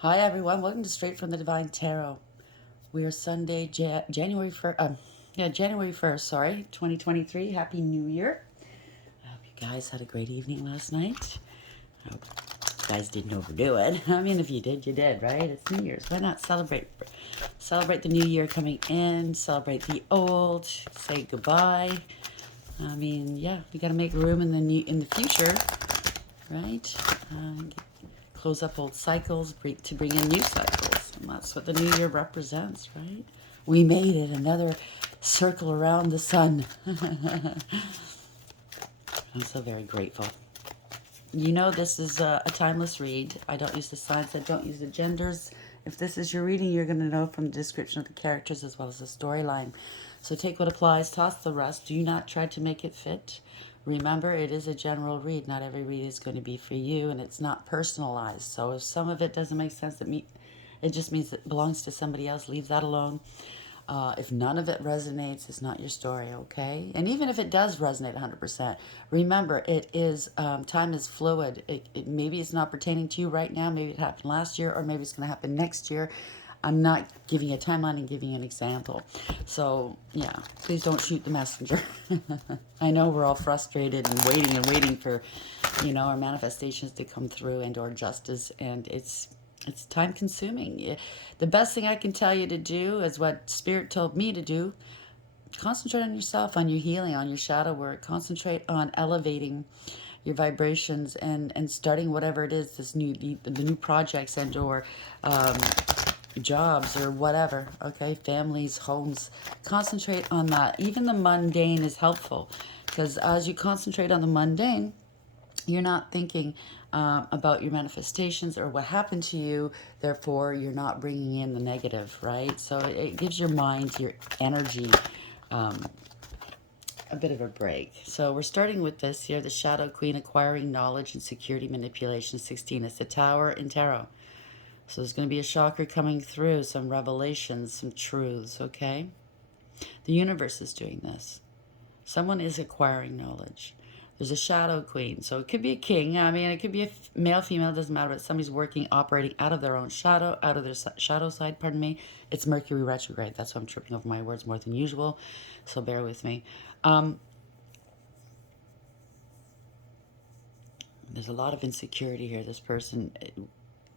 Hi everyone, welcome to Straight from the Divine Tarot. We are Sunday, January 1st, January 1st, sorry, 2023. Happy New Year. I hope you guys had a great evening last night. I hope you guys didn't overdo it. I mean, if you did, you did, right? It's New Year's. Why not celebrate? Celebrate the new year coming in, celebrate the old, say goodbye. I mean, yeah, we got to make room in the future, right? Close up old cycles to bring in new cycles. And that's what the new year represents, right? We made it, another circle around the sun. I'm so very grateful. You know, this is a timeless read. I don't use the signs, I don't use the genders. If this is your reading, you're going to know from the description of the characters as well as the storyline. So take what applies, toss the rest. Do not try to make it fit. Remember, it is a general read. Not every read is going to be for you, and it's not personalized. So if some of it doesn't make sense, it just means it belongs to somebody else. Leave that alone. If none of it resonates, it's not your story, okay? And even if it does resonate 100%, remember, it is time is fluid. Maybe it's not pertaining to you right now. Maybe it happened last year, or maybe it's going to happen next year. I'm not giving a timeline and giving an example. So, yeah, please don't shoot the messenger. I know we're all frustrated and waiting for, our manifestations to come through and or justice, and it's time consuming. The best thing I can tell you to do is what Spirit told me to do. Concentrate on yourself, on your healing, on your shadow work. Concentrate on elevating your vibrations and starting whatever it is, the new projects and or jobs or whatever, okay? Families, homes. Concentrate on that. Even the mundane is helpful because as you concentrate on the mundane, you're not thinking about your manifestations or what happened to you. Therefore, you're not bringing in the negative, right? So it gives your mind, your energy, a bit of a break. So we're starting with this here, the Shadow Queen, acquiring knowledge and security manipulation 16. It's the Tower in Tarot. So there's going to be a shocker coming through, some revelations, some truths, okay? The universe is doing this. Someone is acquiring knowledge. There's a shadow queen. So it could be a king. I mean, it could be a male, female, doesn't matter. But somebody's working, operating out of their own shadow, out of their shadow side, pardon me. It's Mercury retrograde. That's why I'm tripping over my words more than usual. So bear with me. There's a lot of insecurity here. This person,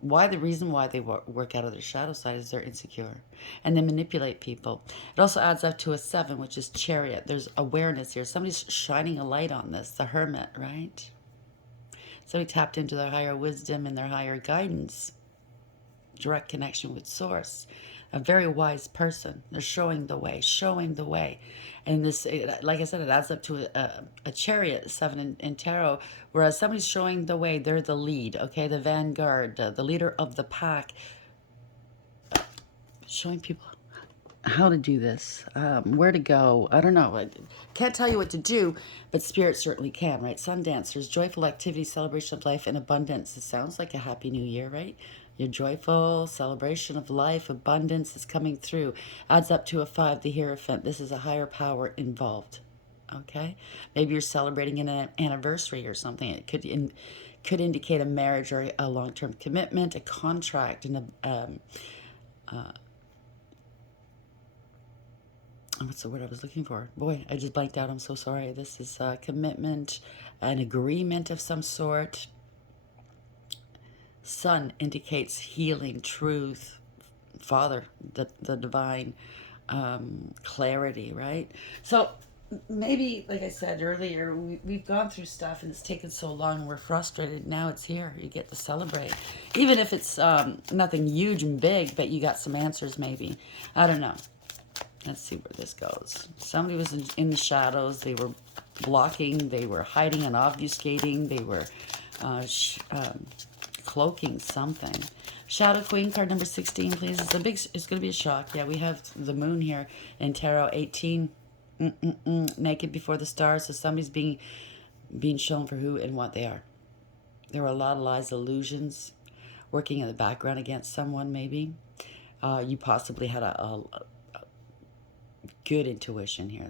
the reason why they work out of their shadow side is they're insecure and they manipulate people. It also adds up to a 7, which is chariot. There's awareness here. Somebody's shining a light on this, the hermit, right? So he tapped into their higher wisdom and their higher guidance, direct connection with source. A very wise person. They're showing the way, showing the way. And this, like I said, it adds up to a chariot, 7 in tarot, whereas somebody's showing the way, they're the lead, okay, the vanguard, the leader of the pack, showing people how to do this, where to go. I don't know. I can't tell you what to do, but spirit certainly can, right? Sun dancers, joyful activity, celebration of life, and abundance. It sounds like a happy new year, right? Your joyful celebration of life, abundance is coming through. Adds up to a 5, the Hierophant. This is a higher power involved. Okay? Maybe you're celebrating an anniversary or something. It could indicate a marriage or a long-term commitment, a contract, and what's the word I was looking for? Boy, I just blanked out. I'm so sorry. This is a commitment, an agreement of some sort. Sun indicates healing, truth, Father, the divine, clarity, right? So maybe, like I said earlier, we've gone through stuff and it's taken so long. We're frustrated. Now it's here. You get to celebrate. Even if it's nothing huge and big, but you got some answers maybe. I don't know. Let's see where this goes. Somebody was in the shadows. They were blocking. They were hiding and obfuscating. They were cloaking something. Shadow Queen, card number 16, please. It's going to be a shock. Yeah, we have the moon here in Tarot 18. Naked before the stars. So somebody's being shown for who and what they are. There were a lot of lies, illusions, working in the background against someone, maybe. You possibly had a good intuition here.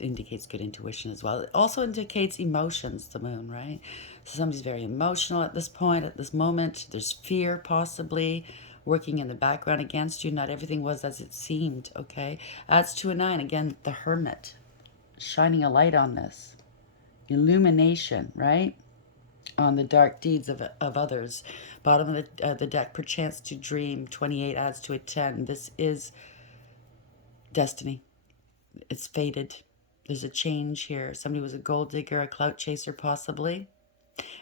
indicates good intuition as well. It also indicates emotions, the moon, right? So somebody's very emotional at this point, at this moment. There's fear possibly working in the background against you. Not everything was as it seemed, okay? Adds to a 9. Again, the Hermit, shining a light on this. Illumination, right? On the dark deeds of others. Bottom of the deck, perchance to dream. 28 adds to a 10. This is destiny. It's fated. There's a change here. Somebody was a gold digger, a clout chaser possibly.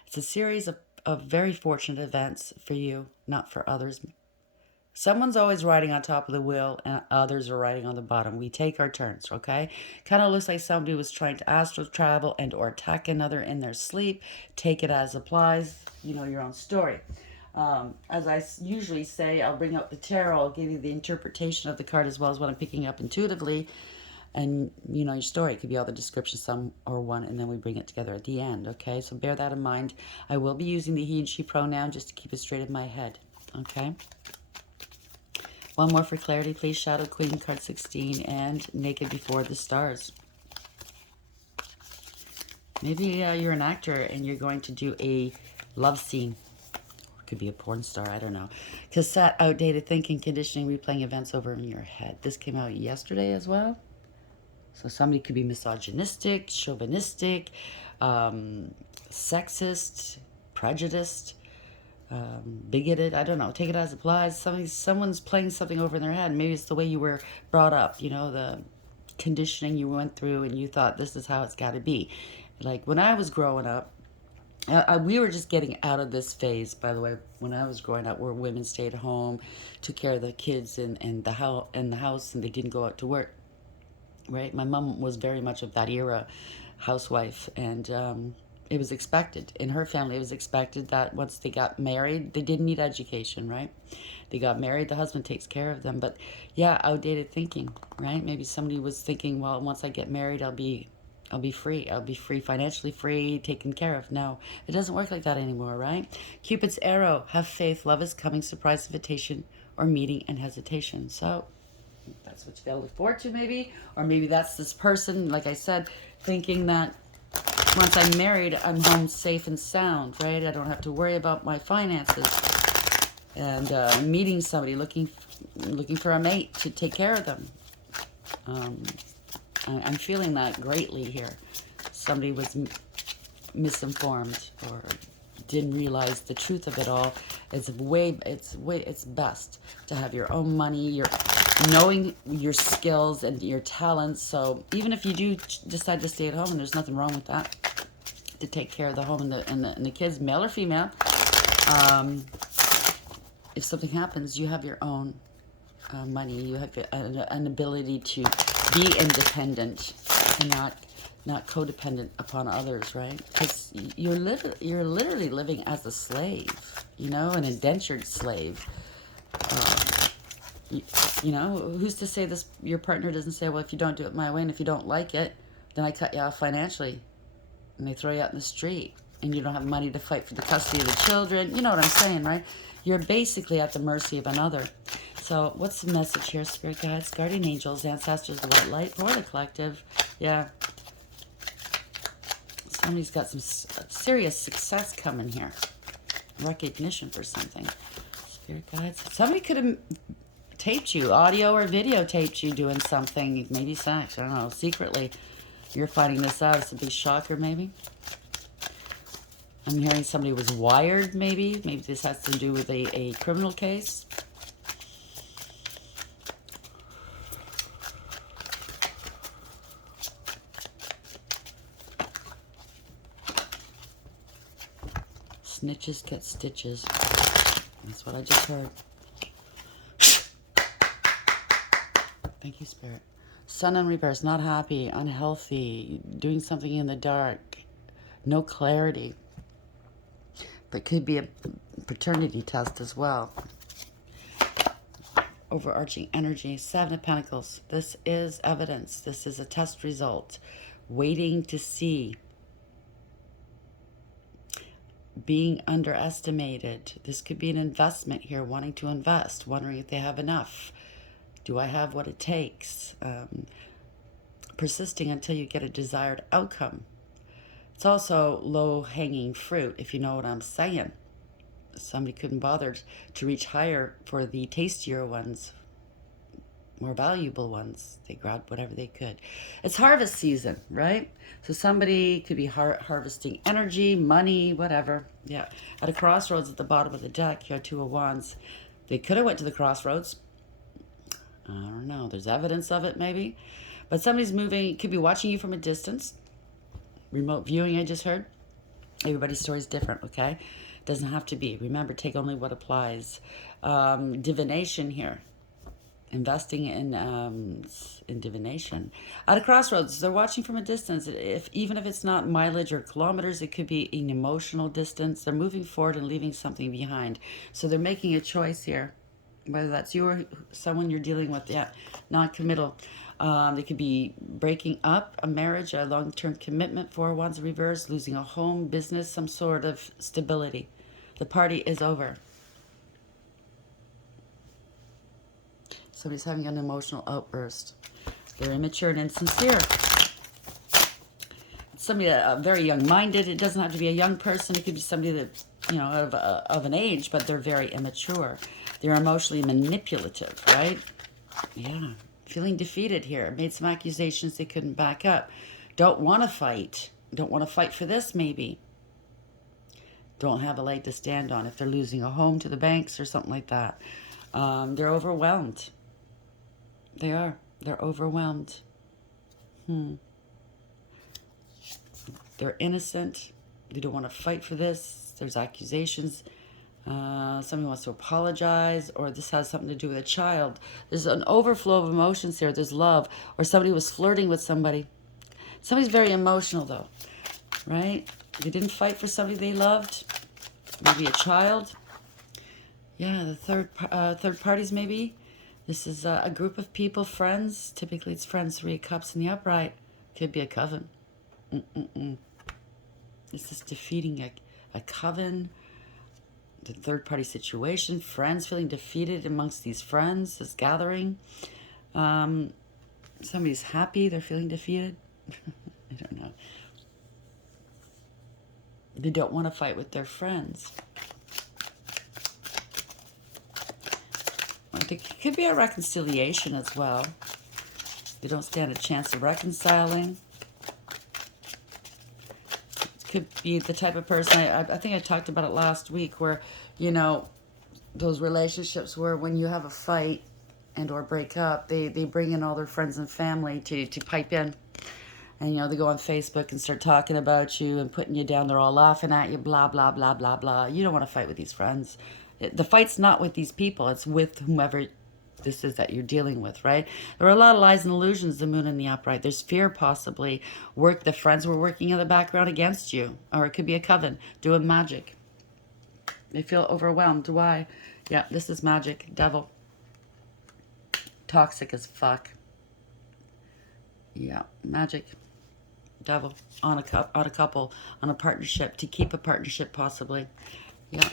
It's a series of very fortunate events for you, not for others. Someone's always riding on top of the wheel and others are riding on the bottom. We take our turns, okay? Kind of looks like somebody was trying to astral travel and or attack another in their sleep. Take it as applies. You know your own story. As I usually say, I'll bring up the tarot. I'll give you the interpretation of the card as well as what I'm picking up intuitively. And you know your story. It could be all the descriptions, some or one, and then we bring it together at the end, okay? So bear that in mind. I will be using the he and she pronoun just to keep it straight in my head, okay? One more for clarity, please. Shadow Queen, card 16, and Naked Before the Stars. Maybe you're an actor and you're going to do a love scene. Or it could be a porn star, I don't know. Cassette, outdated thinking, conditioning, replaying events over in your head. This came out yesterday as well. So somebody could be misogynistic, chauvinistic, sexist, prejudiced, bigoted. I don't know. Take it as it applies. Someone's playing something over in their head. Maybe it's the way you were brought up. You know, the conditioning you went through, and you thought this is how it's got to be. Like when I was growing up, we were just getting out of this phase. By the way, when I was growing up, where women stayed home, took care of the kids and the house, and they didn't go out to work. Right? My mom was very much of that era, housewife, and it was expected. In her family, it was expected that once they got married, they didn't need education, right? They got married, the husband takes care of them. But yeah, outdated thinking, right? Maybe somebody was thinking, well, once I get married, I'll be free. I'll be free, financially free, taken care of. No, it doesn't work like that anymore, right? Cupid's arrow, have faith, love is coming, surprise invitation, or meeting and hesitation. So that's what you gotta look forward to, maybe. Or maybe that's this person, like I said, thinking that once I'm married, I'm home safe and sound, right? I don't have to worry about my finances. And meeting somebody, looking for a mate to take care of them. I'm feeling that greatly here. Somebody was misinformed or didn't realize the truth of it all. It's best to have your own money, your knowing your skills and your talents. So even if you do decide to stay at home, and there's nothing wrong with that, to take care of the home and the kids, male or female, if something happens, you have your own money. You have an ability to be independent and not codependent upon others, right? Because you're literally living as a slave, you know, an indentured slave. You know, who's to say this? Your partner doesn't say, well, if you don't do it my way, and if you don't like it, then I cut you off financially, and they throw you out in the street, and you don't have money to fight for the custody of the children. You know what I'm saying, right? You're basically at the mercy of another. So what's the message here, Spirit Guides, Guardian Angels, Ancestors, the White Light, for the collective? Yeah. Somebody's got some serious success coming here. Recognition for something. Spirit Guides. Somebody could have taped you, audio or video taped you doing something, maybe sex, I don't know, secretly. You're finding this out. It's a big shocker, maybe. I'm hearing somebody was wired, maybe. Maybe this has to do with a criminal case. Snitches get stitches. That's what I just heard. Thank you, Spirit. Sun in reverse, not happy, unhealthy, doing something in the dark, no clarity. But could be a paternity test as well. Overarching energy, Seven of Pentacles. This is evidence. This is a test result. Waiting to see. Being underestimated. This could be an investment here, wanting to invest, wondering if they have enough. Do I have what it takes? persisting until you get a desired outcome. It's also low-hanging fruit, if you know what I'm saying. Somebody couldn't bother to reach higher for the tastier ones, more valuable ones. They grabbed whatever they could. It's harvest season, right? So somebody could be harvesting energy, money, whatever. Yeah. At a crossroads at the bottom of the deck, you have Two of Wands. They could have went to the crossroads. I don't know. There's evidence of it, maybe. But somebody's moving, could be watching you from a distance. Remote viewing, I just heard. Everybody's story is different, okay? Doesn't have to be. Remember, take only what applies. Divination here. Investing in divination. At a crossroads, they're watching from a distance. Even if it's not mileage or kilometers, it could be an emotional distance. They're moving forward and leaving something behind. So they're making a choice here. Whether that's you or someone you're dealing with, yeah, non-committal. They could be breaking up a marriage, a long-term commitment, Four of Wands reverse, losing a home, business, some sort of stability. The party is over. Somebody's having an emotional outburst. They're immature and insincere. Somebody very young-minded. It doesn't have to be a young person. It could be somebody that, you know, of an age, but they're very immature. They're emotionally manipulative, right? Yeah. Feeling defeated here. Made some accusations they couldn't back up. Don't want to fight. Don't want to fight for this, maybe. Don't have a leg to stand on if they're losing a home to the banks or something like that. They're overwhelmed. They are. They're overwhelmed. They're innocent. They don't want to fight for this. There's accusations. Somebody wants to apologize, or this has something to do with a child. There's an overflow of emotions here. There's love, or somebody was flirting with somebody. Somebody's very emotional, though, right? They didn't fight for somebody they loved. Maybe a child. Yeah, the third parties, maybe. This is a group of people, friends. Typically, it's friends. Three of Cups in the upright. Could be a coven. This is defeating a coven. The third-party situation. Friends feeling defeated amongst these friends. This gathering. Somebody's happy. They're feeling defeated. I don't know. They don't want to fight with their friends. It could be a reconciliation as well. They don't stand a chance of reconciling. It could be the type of person, I think I talked about it last week, where, you know, those relationships where when you have a fight and or break up, they bring in all their friends and family to pipe in. And, you know, they go on Facebook and start talking about you and putting you down. They're all laughing at you, blah, blah, blah, blah, blah. You don't want to fight with these friends. The fight's not with these people. It's with whomever this is that you're dealing with, right? There are a lot of lies and illusions, the moon in the upright. There's fear, possibly. The friends were working in the background against you. Or it could be a coven doing magic. They feel overwhelmed. Why? Yeah, this is magic. Devil. Toxic as fuck. Yeah, magic. Devil. On a couple. On a partnership. To keep a partnership, possibly. Yeah.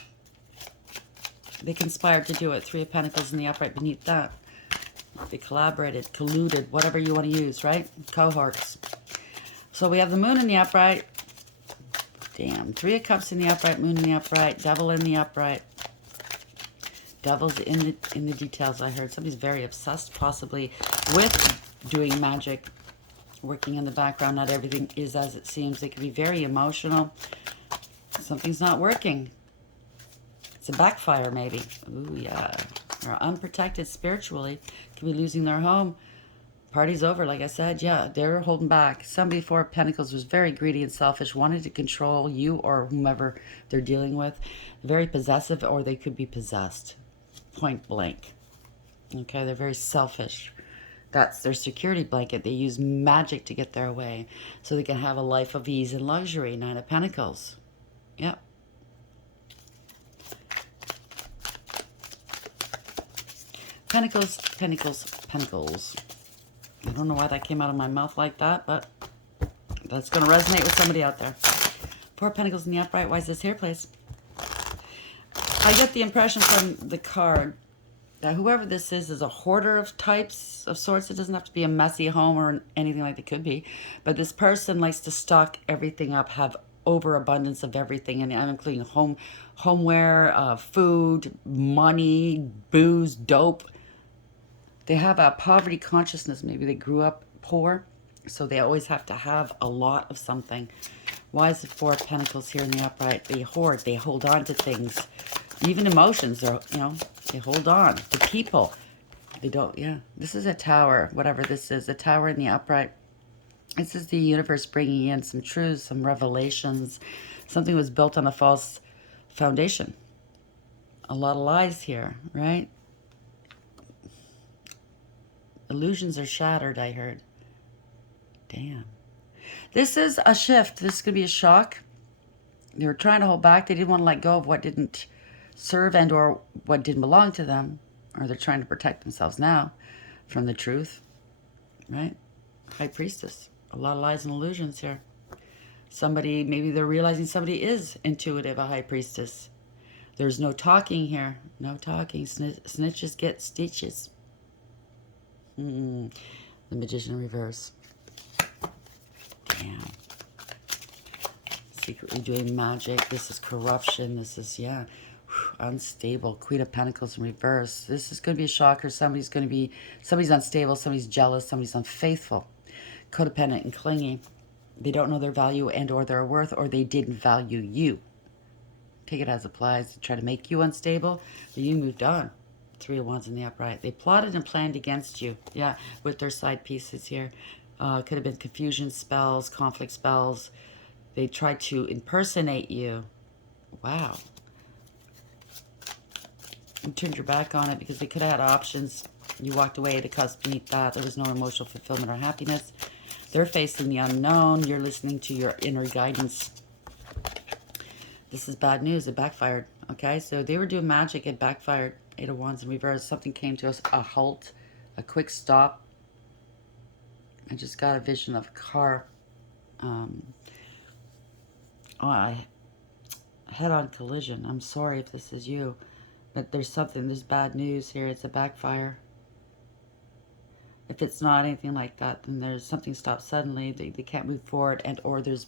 They conspired to do it. Three of Pentacles in the upright beneath that. They collaborated, colluded, whatever you want to use, right? Cohorts. So we have the moon in the upright. Damn. Three of Cups in the upright, moon in the upright, devil in the upright. Devil's in the details, I heard. Somebody's very obsessed, possibly, with doing magic. Working in the background. Not everything is as it seems. They can be very emotional. Something's not working. It's a backfire, maybe. Ooh, yeah. Or unprotected spiritually. Could be losing their home. Party's over, like I said. Yeah, they're holding back. Somebody, Four of Pentacles, was very greedy and selfish. Wanted to control you or whomever they're dealing with. Very possessive, or they could be possessed. Point blank. Okay, they're very selfish. That's their security blanket. They use magic to get their way. So they can have a life of ease and luxury. Nine of Pentacles. Yep. Pentacles, Pentacles, Pentacles. I don't know why that came out of my mouth like that, but that's going to resonate with somebody out there. Four of Pentacles in the upright. Why is this here, please? I get the impression from the card Now, whoever this is a hoarder of types of sorts. It doesn't have to be a messy home or anything like it could be. But this person likes to stock everything up, have overabundance of everything, and I'm including homeware, food, money, booze, dope. They have a poverty consciousness. Maybe they grew up poor, so they always have to have a lot of something. Why is the Four of Pentacles here in the upright? They hoard. They hold on to things. Even emotions, they hold on to people. They don't, yeah. This is a tower, whatever this is. A tower in the upright. This is the universe bringing in some truths, some revelations. Something was built on a false foundation. A lot of lies here, right? Illusions are shattered, I heard. Damn. This is a shift. This could be a shock. They were trying to hold back. They didn't want to let go of what didn't serve and or what didn't belong to them. Or they're trying to protect themselves now from the truth. Right? High Priestess. A lot of lies and illusions here. Somebody, maybe they're realizing somebody is intuitive, a High Priestess. There's no talking here. No talking. Snitches get stitches. The Magician in reverse. Damn. Secretly doing magic. This is corruption. This is, yeah, unstable. Queen of Pentacles in reverse. This is going to be a shocker. Somebody's unstable. Somebody's jealous. Somebody's unfaithful. Codependent and clingy. They don't know their value and or their worth, or they didn't value you. Take it as applies to try to make you unstable, but you moved on. Three of Wands in the upright. They plotted and planned against you. Yeah, with their side pieces here. Could have been confusion spells, conflict spells. They tried to impersonate you. Wow. You turned your back on it because they could have had options. You walked away. The cusp beneath that. There was no emotional fulfillment or happiness. They're facing the unknown. You're listening to your inner guidance. This is bad news. It backfired. Okay, so they were doing magic. It backfired. Eight of Wands in reverse. Something came to us. A halt. A quick stop. I just got a vision of a car. Head-on collision. I'm sorry if this is you. But there's bad news here. It's a backfire. If it's not anything like that, then there's something stopped suddenly. They can't move forward, and or there's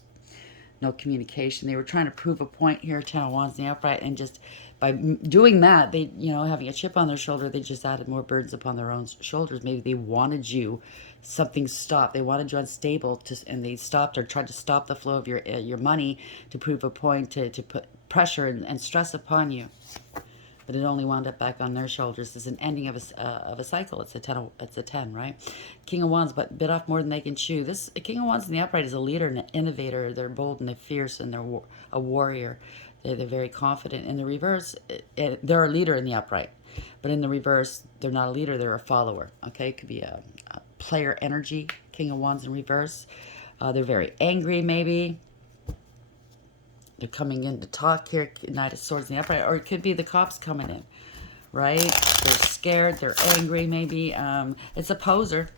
no communication. They were trying to prove a point here, Ten of Wands in the upright, and just by doing that, they, having a chip on their shoulder, they just added more burdens upon their own shoulders. Maybe they wanted you, something stopped. They wanted you unstable, and they stopped or tried to stop the flow of your money to prove a point, to put pressure and stress upon you. But it only wound up back on their shoulders. It's an ending of a cycle. It's a 10, right? King of Wands, but bit off more than they can chew. This King of Wands in the upright is a leader and an innovator. They're bold and they're fierce and they're a warrior. They're very confident. In the reverse, they're a leader in the upright. But in the reverse, they're not a leader. They're a follower. Okay, it could be a player energy. King of Wands in reverse. They're very angry, maybe. They're coming in to talk here, Knight of Swords in the upright, or it could be the cops coming in, right? They're scared, they're angry, maybe. It's a poser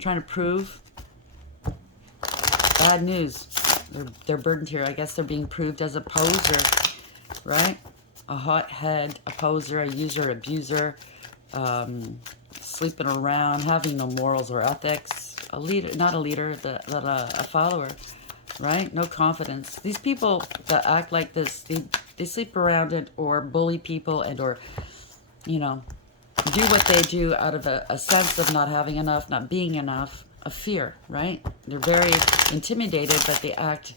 trying to prove. Bad news. They're burdened here. I guess they're being proved as a poser, right? A hothead, a poser, a user, abuser, sleeping around, having no morals or ethics. A leader, not a leader, but a follower. Right? No confidence. These people that act like this, they sleep around it or bully people and or, do what they do out of a sense of not having enough, not being enough, of fear, right? They're very intimidated, but they act,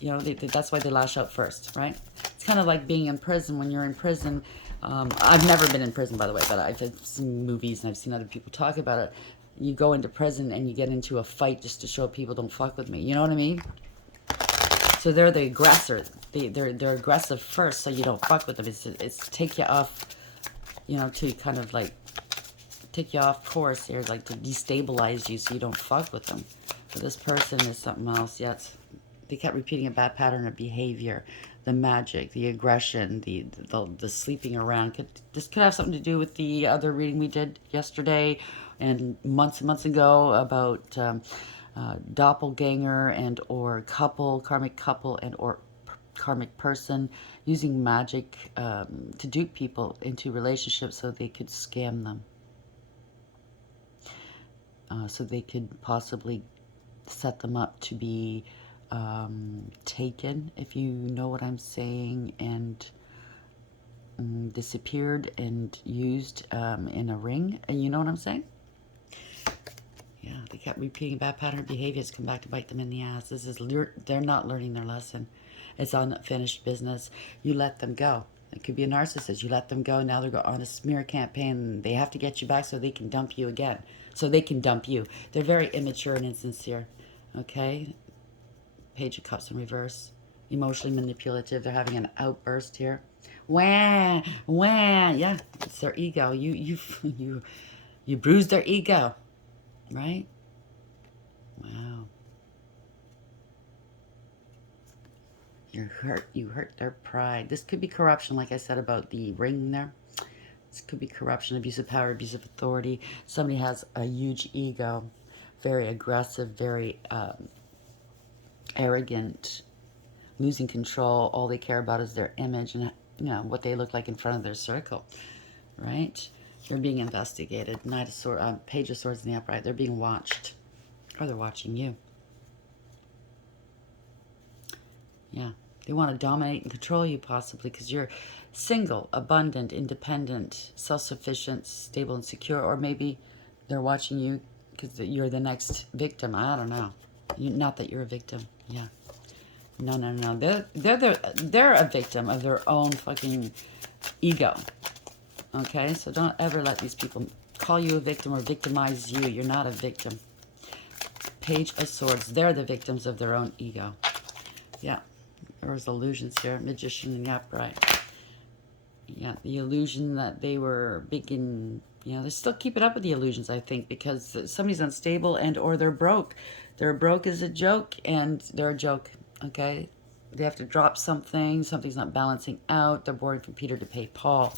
that's why they lash out first, right? It's kind of like being in prison. When you're in prison, I've never been in prison, by the way, but I've seen movies and I've seen other people talk about it. You go into prison and you get into a fight just to show people don't fuck with me. You know what I mean? So they're the aggressor. They're aggressive first, so you don't fuck with them. It's take you off, to kind of like take you off course here, like to destabilize you so you don't fuck with them. But this person is something else. Yes, they kept repeating a bad pattern of behavior. The magic, the aggression, the sleeping around. This could have something to do with the other reading we did yesterday and months and months ago about doppelganger and or couple, karmic couple and or karmic person using magic to dupe people into relationships so they could scam them. So they could possibly set them up to be taken, if you know what I'm saying, and disappeared and used in a ring. And you know what I'm saying? Yeah, they kept repeating bad pattern behaviors, come back to bite them in the ass. This is, they're not learning their lesson. It's unfinished business. You let them go. It could be a narcissist. You let them go. Now they're on a smear campaign. They have to get you back so they can dump you again. So they can dump you. They're very immature and insincere. Okay? Page of Cups in reverse. Emotionally manipulative. They're having an outburst here. Wah, wah. Yeah, it's their ego. You bruised their ego. Right? Wow. You hurt their pride. This could be corruption, like I said about the ring there. This could be corruption, abuse of power, abuse of authority. Somebody has a huge ego, very aggressive, very arrogant, losing control. All they care about is their image and what they look like in front of their circle, right? They're being investigated. Knight of Swords, Page of Swords in the upright. They're being watched, or they're watching you. Yeah, they want to dominate and control you possibly because you're single, abundant, independent, self-sufficient, stable, and secure. Or maybe they're watching you because you're the next victim. I don't know. Not that you're a victim. Yeah. No, no, no. They're a victim of their own fucking ego. Okay? So don't ever let these people call you a victim or victimize you. You're not a victim. Page of Swords. They're the victims of their own ego. Yeah. There was illusions here. Magician in the upright. Yeah, the illusion that they were big in... they still keep it up with the illusions, I think, because somebody's unstable and or they're broke. They're broke as a joke, and they're a joke, okay? They have to drop something. Something's not balancing out. They're borrowing from Peter to pay Paul.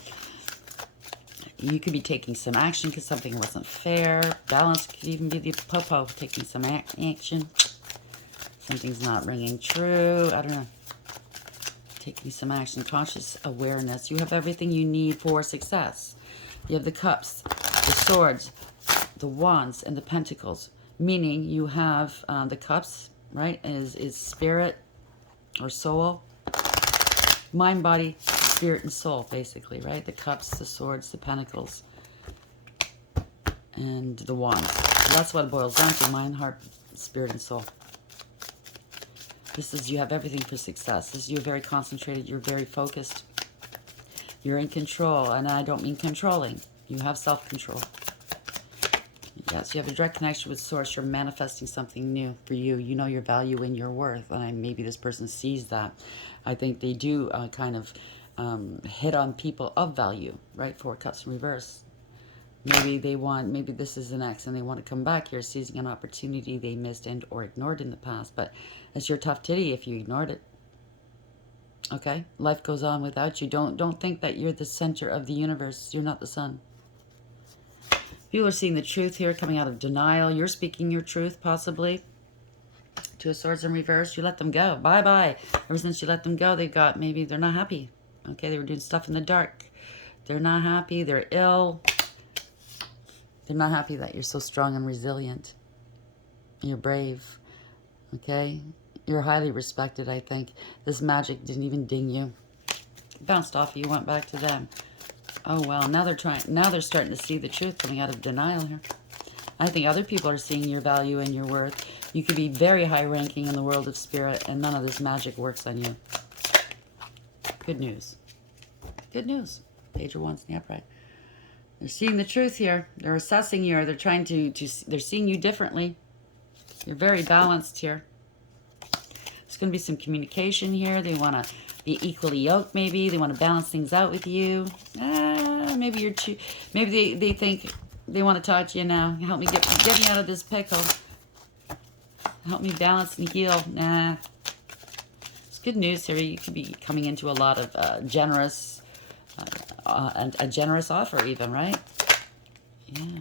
You could be taking some action because something wasn't fair. Balance could even be the popo taking some action. Something's not ringing true. I don't know. Taking some action. Conscious awareness. You have everything you need for success. You have the cups, the swords, the wands, and the pentacles. Meaning you have the cups, right, is spirit or soul. Mind, body, spirit, and soul, basically, right? The cups, the swords, the pentacles, and the wands. So that's what it boils down to. Mind, heart, spirit, and soul. This is, you have everything for success. This is, you're very concentrated. You're very focused. You're in control. And I don't mean controlling. You have self-control. Yes, you have a direct connection with Source. You're manifesting something new for you. You know your value and your worth. And maybe this person sees that. I think they do kind of hit on people of value, right? Four Cups in reverse. Maybe this is an ex and they want to come back here, seizing an opportunity they missed and or ignored in the past. But it's your tough titty if you ignored it. Okay? Life goes on without you. Don't think that you're the center of the universe. You're not the sun. People are seeing the truth here, coming out of denial. You're speaking your truth, possibly. Two of Swords in reverse. You let them go. Bye-bye. Ever since you let them go, maybe they're not happy. Okay? They were doing stuff in the dark. They're not happy. They're ill. They're not happy that you're so strong and resilient. You're brave. Okay? You're highly respected, I think. This magic didn't even ding you. Bounced off you, went back to them. Oh, well, now they're starting to see the truth coming out of denial here. I think other people are seeing your value and your worth. You could be very high ranking in the world of spirit, and none of this magic works on you. Good news. Good news. Page of Wands in the upright. They're seeing the truth here. They're assessing you, or they're trying they're seeing you differently. You're very balanced here. There's going to be some communication here. They want to be equally yoked, maybe. They want to balance things out with you. Maybe maybe they think they want to talk to you now. Help me get me out of this pickle. Help me balance and heal. Nah. It's good news here. You could be coming into a lot of a generous offer even, right? Yeah.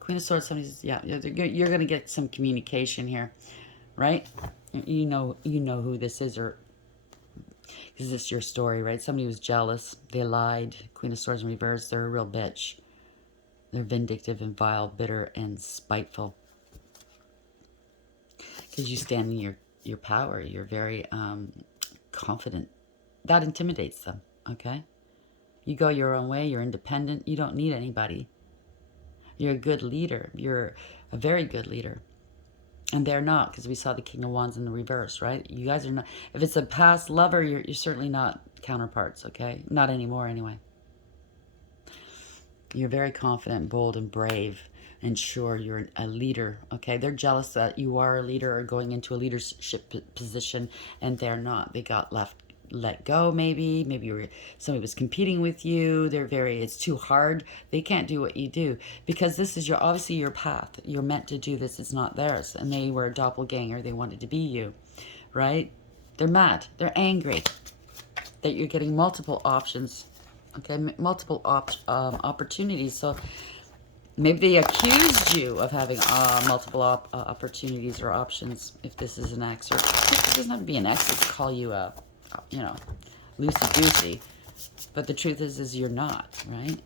Queen of Swords, you're going to get some communication here, right? You know who this is, or Because it's your story, right? Somebody was jealous. They lied. Queen of Swords in reverse. They're a real bitch. They're vindictive and vile, bitter and spiteful. Because you stand in your power. You're very confident. That intimidates them, okay? You go your own way. You're independent. You don't need anybody. You're a good leader. You're a very good leader. And they're not, because we saw the King of Wands in the reverse, right? You guys are not. If it's a past lover, you're certainly not counterparts, okay? Not anymore, anyway. You're very confident, bold, and brave, and sure you're a leader, okay? They're jealous that you are a leader or going into a leadership position, and they're not. They got let go, maybe somebody was competing with you. It's too hard. They can't do what you do because this is obviously your path. You're meant to do this. It's not theirs. And they were a doppelganger. They wanted to be you, right? They're mad. They're angry that you're getting multiple options, okay? Multiple opportunities. So maybe they accused you of having multiple opportunities or options if this is an ex. Or it doesn't have to be an ex. It's call you a, loosey-goosey. But the truth is you're not, right?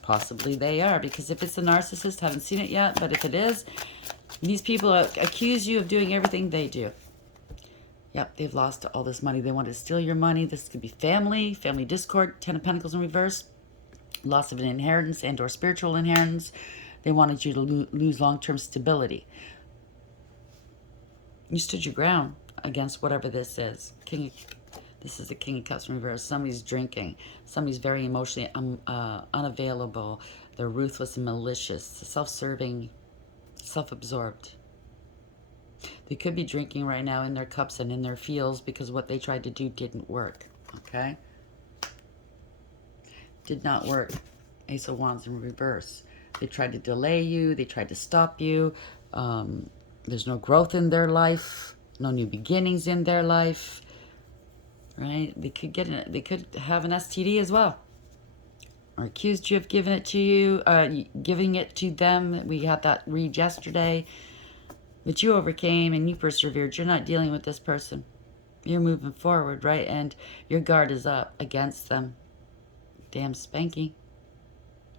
Possibly they are, because if it's a narcissist, haven't seen it yet, but if it is, these people accuse you of doing everything they do. Yep, they've lost all this money. They want to steal your money. This could be family discord, Ten of Pentacles in reverse, loss of an inheritance and or spiritual inheritance. They wanted you to lose long-term stability. You stood your ground against whatever this is. This is the King of Cups in reverse. Somebody's drinking. Somebody's very emotionally unavailable. They're ruthless and malicious, self-serving, self-absorbed. They could be drinking right now in their cups and in their feels because what they tried to do didn't work, okay? Did not work. Ace of Wands in reverse. They tried to delay you. They tried to stop you. There's no growth in their life. No new beginnings in their life. Right? They could have an STD as well. Or accused you of giving it to you, giving it to them. We had that read yesterday. But you overcame and you persevered. You're not dealing with this person. You're moving forward, right? And your guard is up against them. Damn spanky.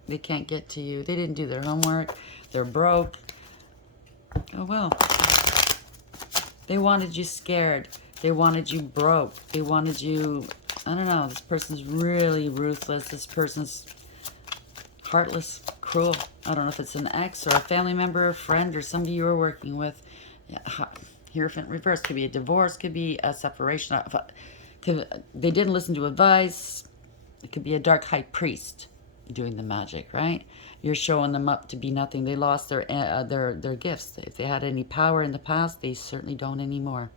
They can't get to you. They didn't do their homework. They're broke. Oh, well. They wanted you scared. They wanted you broke. They wanted you, I don't know, this person's really ruthless. This person's heartless, cruel. I don't know if it's an ex or a family member, a friend, or somebody you were working with. Yeah, Hierophant reverse. Could be a divorce. Could be a separation. They didn't listen to advice. It could be a dark high priest doing the magic, right? You're showing them up to be nothing. They lost their gifts. If they had any power in the past, they certainly don't anymore.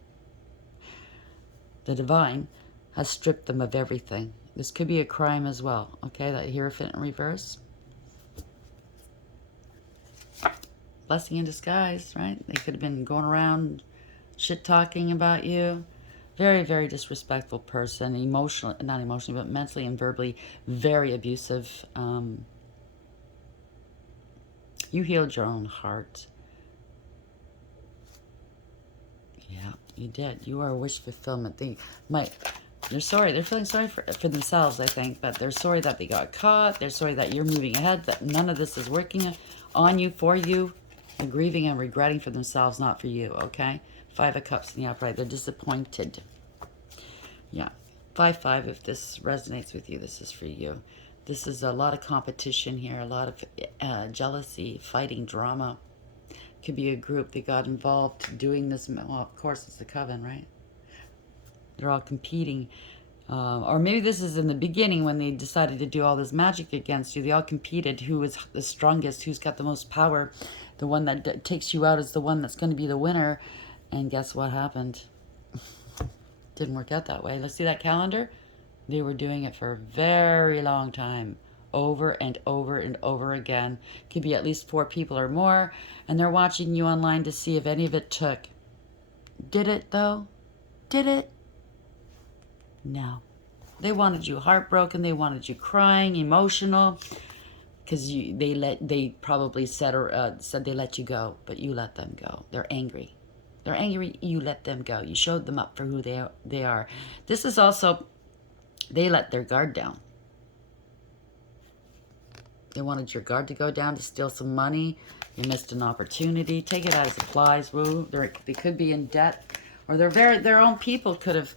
The divine has stripped them of everything. This could be a crime as well, okay? That Hierophant in reverse. Blessing in disguise, right? They could have been going around shit-talking about you. Very, very disrespectful person. Not emotionally, but mentally and verbally very abusive. You healed your own heart. Yeah, you did. You are a wish fulfillment. They're sorry. They're feeling sorry for themselves, I think. But they're sorry that they got caught. They're sorry that you're moving ahead, that none of this is working on you, for you. They're grieving and regretting for themselves, not for you, okay? Five of Cups in the upright. They're disappointed. Yeah. 5-5, if this resonates with you, this is for you. This is a lot of competition here, a lot of jealousy, fighting, drama. Could be a group that got involved doing this. Well, of course, it's the coven, right? They're all competing. Or maybe this is in the beginning when they decided to do all this magic against you. They all competed. Who is the strongest? Who's got the most power? The one that takes you out is the one that's going to be the winner. And guess what happened? Didn't work out that way. Let's see that calendar. They were doing it for a very long time. Over and over and over again. Could be at least 4 people or more. And they're watching you online to see if any of it took. Did it, though? Did it? No. They wanted you heartbroken. They wanted you crying, emotional. Because they probably said they let you go. But you let them go. They're angry. They're angry, you let them go. You showed them up for who they are. This is also, they let their guard down. They wanted your guard to go down to steal some money. You missed an opportunity. Take it as applies. Woo. They could be in debt. Or their own people could have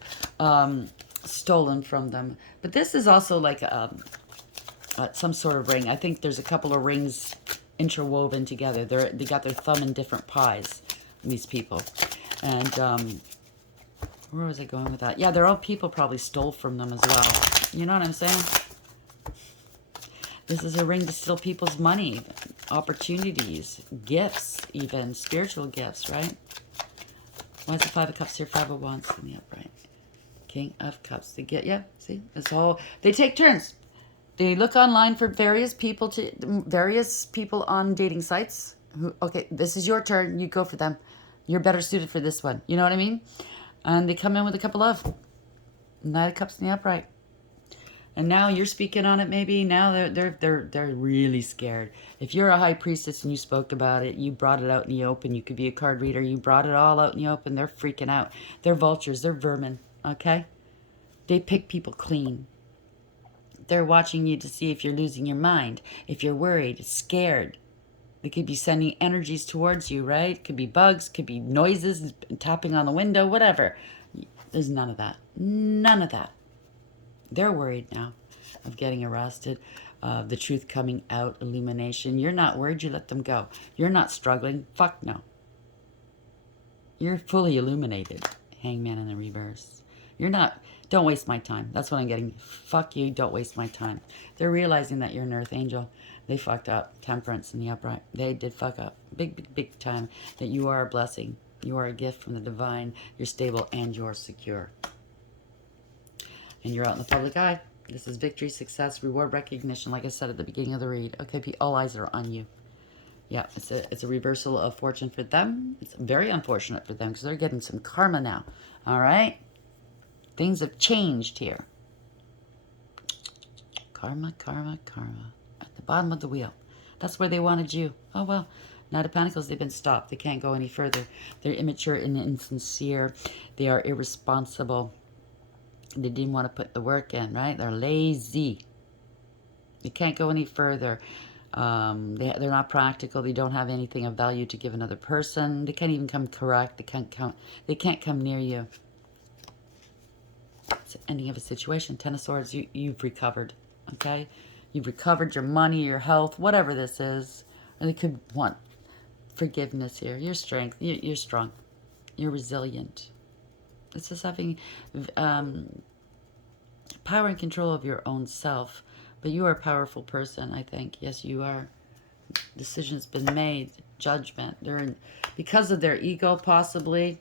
stolen from them. But this is also like some sort of ring. I think there's a couple of rings interwoven together. They got their thumb in different pies, these people. And where was I going with that? Yeah, their own people probably stole from them as well. You know what I'm saying? This is a ring to steal people's money, opportunities, gifts, even spiritual gifts, right? Why is the Five of Cups here? Five of Wands in the upright. King of Cups. They get, yeah, see? It's all, they take turns. They look online for various people on dating sites. Okay, this is your turn. You go for them. You're better suited for this one. You know what I mean? And they come in with a couple of Knight of Cups in the upright. And now you're speaking on it, maybe. Now they're really scared. If you're a high priestess and you spoke about it, you brought it out in the open. You could be a card reader. You brought it all out in the open. They're freaking out. They're vultures. They're vermin. Okay? They pick people clean. They're watching you to see if you're losing your mind, if you're worried, scared. They could be sending energies towards you, right? Could be bugs, could be noises, tapping on the window, whatever. There's none of that. None of that. They're worried now of getting arrested, the truth coming out, illumination. You're not worried, you let them go. You're not struggling. Fuck no. You're fully illuminated. Hangman in the reverse. You're not, don't waste my time. That's what I'm getting. Fuck you, don't waste my time. They're realizing that you're an earth angel. They fucked up. Temperance in the upright. They did fuck up. Big, big, big time. That you are a blessing. You are a gift from the divine. You're stable and you're secure. And you're out in the public eye. This is victory, success, reward, recognition, like I said at the beginning of the read. Okay, all eyes are on you. Yeah, it's a reversal of fortune for them. It's very unfortunate for them because they're getting some karma now. All right? Things have changed here. Karma, karma, karma. At the bottom of the wheel. That's where they wanted you. Oh, well. Knight of Pentacles, they've been stopped. They can't go any further. They're immature and insincere. They are irresponsible. They didn't want to put the work in, right? They're lazy. They can't go any further. They're not practical. They don't have anything of value to give another person. They can't even come correct. They can't come near you. It's the ending of a situation. Ten of Swords, you've recovered, okay? You've recovered your money, your health, whatever this is. And they could want forgiveness here. Your strength. You're strong. You're resilient. It's just having power and control of your own self. But you are a powerful person, I think. Yes, you are. Decision's been made. Judgment. Because of their ego, possibly.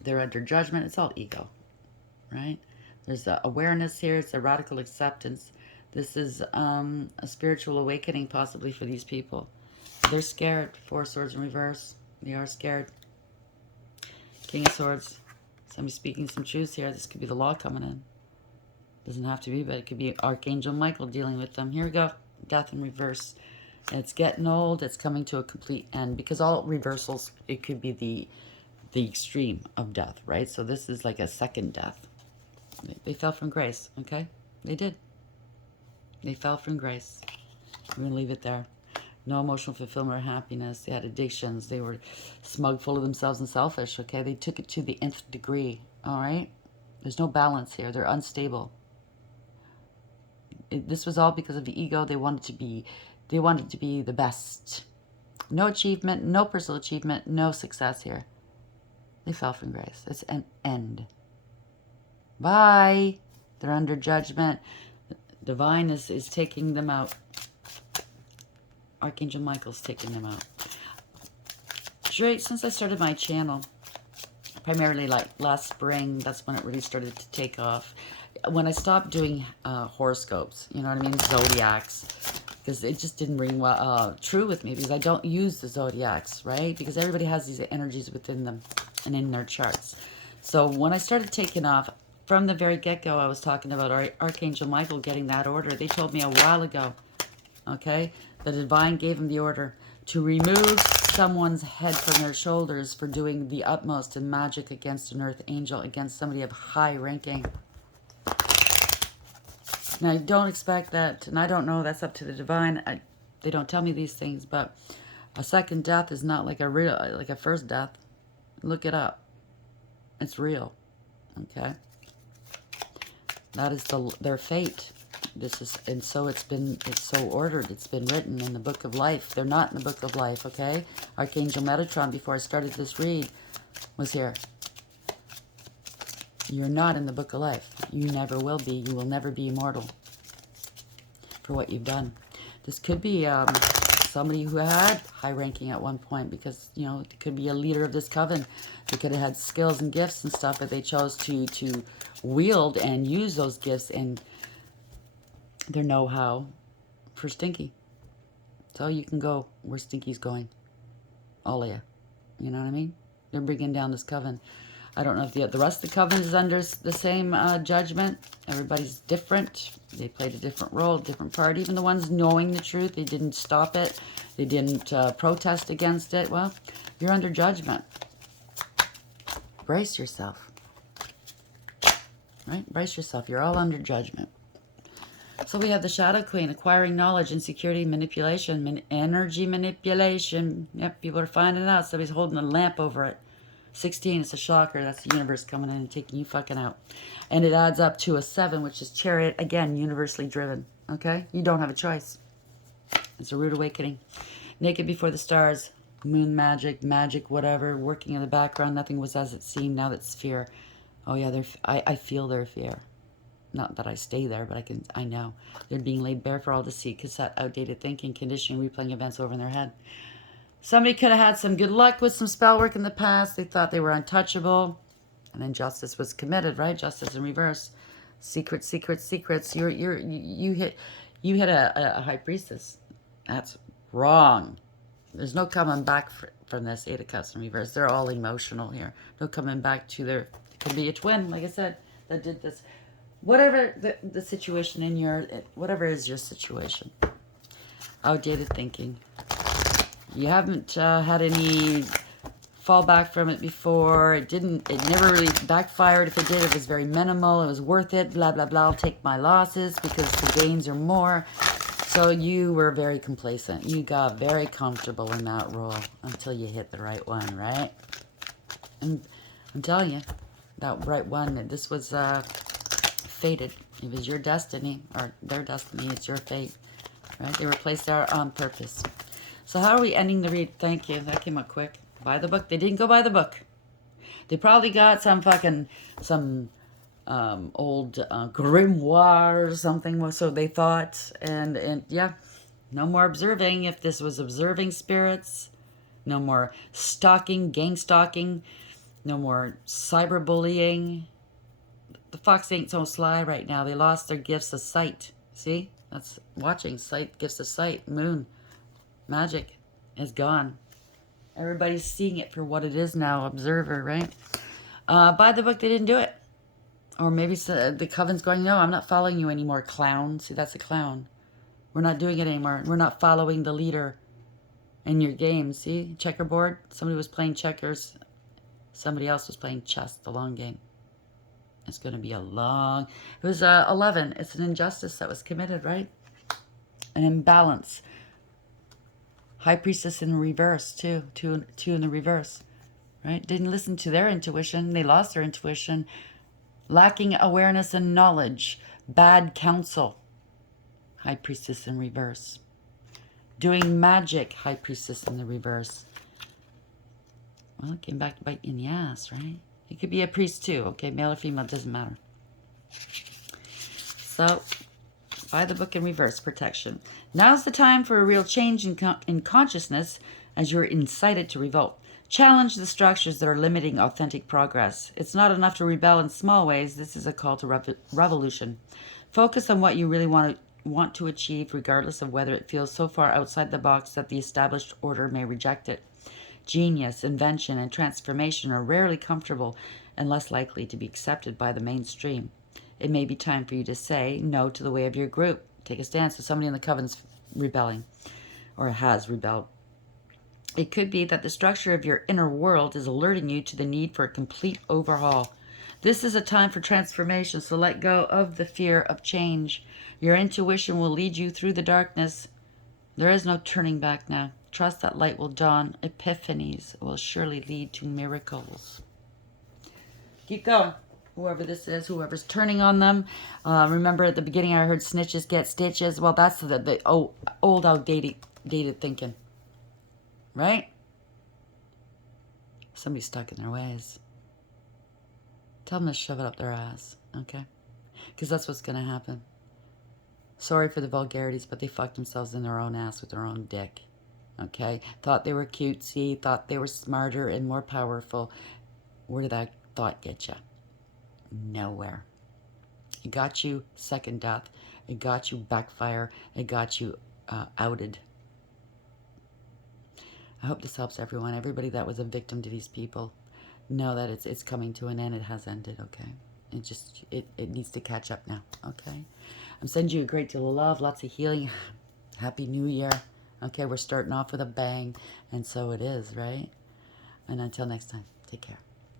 They're under judgment. It's all ego, right? There's awareness here. It's a radical acceptance. This is a spiritual awakening, possibly, for these people. They're scared. Four of Swords in reverse. They are scared. King of Swords. Somebody's speaking some truths here. This could be the law coming in. Doesn't have to be, but it could be Archangel Michael dealing with them. Here we go. Death in reverse. It's getting old. It's coming to a complete end. Because all reversals, it could be the extreme of death, right? So this is like a second death. They fell from grace, okay? They did. They fell from grace. I'm going to leave it there. No emotional fulfillment or happiness. They had addictions. They were smug, full of themselves and selfish, okay? They took it to the nth degree, all right? There's no balance here. They're unstable. This was all because of the ego. They wanted to be the best. No achievement, no personal achievement, no success here. They fell from grace. It's an end. Bye. They're under judgment. Divine is taking them out. Archangel Michael's taking them out. Straight since I started my channel, primarily like last spring, that's when it really started to take off. When I stopped doing horoscopes, you know what I mean, zodiacs, because it just didn't ring true with me, because I don't use the zodiacs, right? Because everybody has these energies within them and in their charts. So when I started taking off, from the very get-go, I was talking about Archangel Michael getting that order. They told me a while ago, okay? The divine gave him the order to remove someone's head from their shoulders for doing the utmost in magic against an earth angel, against somebody of high ranking. Now, don't expect that, and I don't know, that's up to the divine. They don't tell me these things, but a second death is not like a first death. Look it up. It's real. Okay? That is their fate. And so it's so ordered. It's been written in the book of life. They're not in the book of life, okay? Archangel Metatron, before I started this read, was here. You're not in the book of life. You never will be. You will never be immortal for what you've done. This could be somebody who had high ranking at one point, because, you know, it could be a leader of this coven. They could have had skills and gifts and stuff, but they chose to wield and use those gifts and their know-how for Stinky. So you can go where Stinky's going. All of you. You know what I mean? They're bringing down this coven. I don't know if the rest of the coven is under the same judgment. Everybody's different. They played a different role, a different part. Even the ones knowing the truth, they didn't stop it. They didn't protest against it. Well, you're under judgment. Brace yourself. Right? Brace yourself. You're all under judgment. So we have the Shadow Queen, acquiring knowledge, insecurity, manipulation, energy manipulation. Yep, people are finding out. Somebody's holding a lamp over it. 16, it's a shocker. That's the universe coming in and taking you fucking out. And it adds up to a 7, which is Chariot. Again, universally driven. Okay? You don't have a choice. It's a rude awakening. Naked before the stars. Moon magic, whatever. Working in the background. Nothing was as it seemed. Now that's fear. Oh yeah, I feel their fear. Not that I stay there, but I know. They're being laid bare for all to see. Cassette, outdated thinking, conditioning, replaying events over in their head. Somebody could have had some good luck with some spell work in the past. They thought they were untouchable. And injustice was committed, right? Justice in reverse. Secrets, secrets, secrets. You hit a high priestess. That's wrong. There's no coming back from this 8 of Cups in reverse. They're all emotional here. No coming back to their... It could be a twin, like I said, that did this. Whatever the situation in whatever is your situation. Outdated thinking. You haven't had any fallback from it before. It never really backfired. If it did, it was very minimal. It was worth it. Blah, blah, blah. I'll take my losses because the gains are more. So you were very complacent. You got very comfortable in that role until you hit the right one, right? And I'm telling you, that right one, this was fated. It was your destiny, or their destiny. It's your fate, right? They were placed there on purpose. So how are we ending the read? Thank you. That came up quick. Buy the book. They didn't go buy the book. They probably got some old grimoire or something. So they thought. And yeah, no more observing. If this was observing spirits, no more stalking, gang stalking, no more cyberbullying. The fox ain't so sly right now. They lost their gifts of sight. See? That's watching. Sight, gifts of sight. Moon. Magic is gone. Everybody's seeing it for what it is now. Observer, right? Buy the book, they didn't do it. Or maybe the coven's going, no, I'm not following you anymore, clown. See, that's a clown. We're not doing it anymore. We're not following the leader in your game. See? Checkerboard. Somebody was playing checkers. Somebody else was playing chess, the long game. It's going to be a long... It was 11. It's an injustice that was committed, right? An imbalance. High Priestess in reverse, too. Two in the reverse, right? Didn't listen to their intuition. They lost their intuition. Lacking awareness and knowledge. Bad counsel. High Priestess in reverse. Doing magic. High Priestess in the reverse. Well, it came back to bite you in the ass, right? It could be a priest, too. Okay, male or female, doesn't matter. So... Buy the book in reverse, protection. Now's the time for a real change in consciousness as you're incited to revolt. Challenge the structures that are limiting authentic progress. It's not enough to rebel in small ways. This is a call to revolution. Focus on what you really want to achieve, regardless of whether it feels so far outside the box that the established order may reject it. Genius, invention, and transformation are rarely comfortable and less likely to be accepted by the mainstream. It may be time for you to say no to the way of your group. Take a stance. So somebody in the coven's rebelling or has rebelled. It could be that the structure of your inner world is alerting you to the need for a complete overhaul. This is a time for transformation, so let go of the fear of change. Your intuition will lead you through the darkness. There is no turning back now. Trust that light will dawn. Epiphanies will surely lead to miracles. Keep going. Whoever this is, whoever's turning on them. Remember at the beginning I heard snitches get stitches. Well, that's the old outdated thinking. Right? Somebody's stuck in their ways. Tell them to shove it up their ass. Okay? Because that's what's going to happen. Sorry for the vulgarities, but they fucked themselves in their own ass with their own dick. Okay? Thought they were cutesy, thought they were smarter and more powerful. Where did that thought get you? Nowhere. It got you second death. It got you backfire. It got you outed. I hope this helps everyone. Everybody that was a victim to these people. Know that it's coming to an end. It has ended, okay? It needs to catch up now, okay? I'm sending you a great deal of love, lots of healing. Happy New Year. Okay, we're starting off with a bang, and so it is, right? And until next time, take care.